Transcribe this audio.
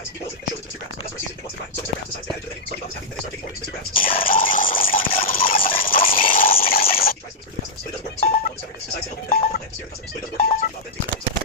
fries. He boils it and shows it to Mr. Krabs. A customer sees it and wants to buy. So Mr. Krabs decides to add it to the menu. SpongeBob is happy and they start taking orders. Mr. Krabs. He tries to whisper to the customers, but it doesn't work. SpongeBob, on discovering this, decides to help him and he helps the plan to scare the customers, but it doesn't work either. SpongeBob then takes it upon himself.